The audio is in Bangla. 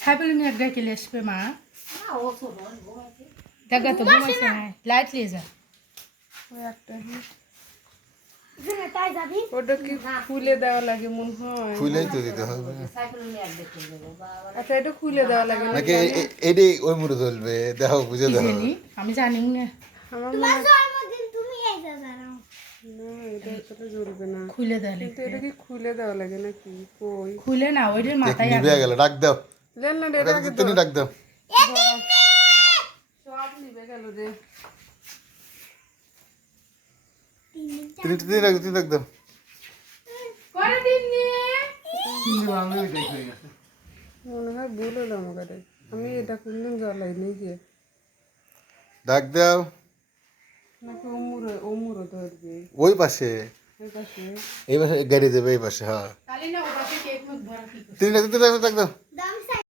সাইকেল নিয়ে এক ডাকে আসবে মা দেখা তো ঘুমাইছে না লাইট লিয়ে যা ওই একটা ওটা কি খুলে দেওয়া লাগে মনে হয় খুলেই তো দিতে হবে আচ্ছা এটা খুলে দেওয়া লাগে নাকি এটাই ওই মুড়ে ধরবে দেখো বুঝে কি দেখো জানি আমি জানি না আমার মনে হয় না এটা এতটা জ্বলবে না খুলে দেয় কিন্তু এটা কি খুলে দেওয়া লাগে নাকি কই খুলে না ওইটার মাথায় নিভে গেল ডাক দাও লেন না ওটা এটা তুমি ডাক দাও সব নিবে গেল রে তুমি ডাক দাও করে দিন নিয়ে মনে হয় ভুল হলো আমার কাছে আমি এটা কোনদিন জ্বলাই নি গিয়ে ডাক দাও নাকি ও মুড়ো ধরবে ওই পাশে এই পাশে এই পাশে গাড়ি দেবে এই পাশে হ্যাঁ তাহলে না ও পাশে কেক মুখ ভরা কি তুমি ডাক দাও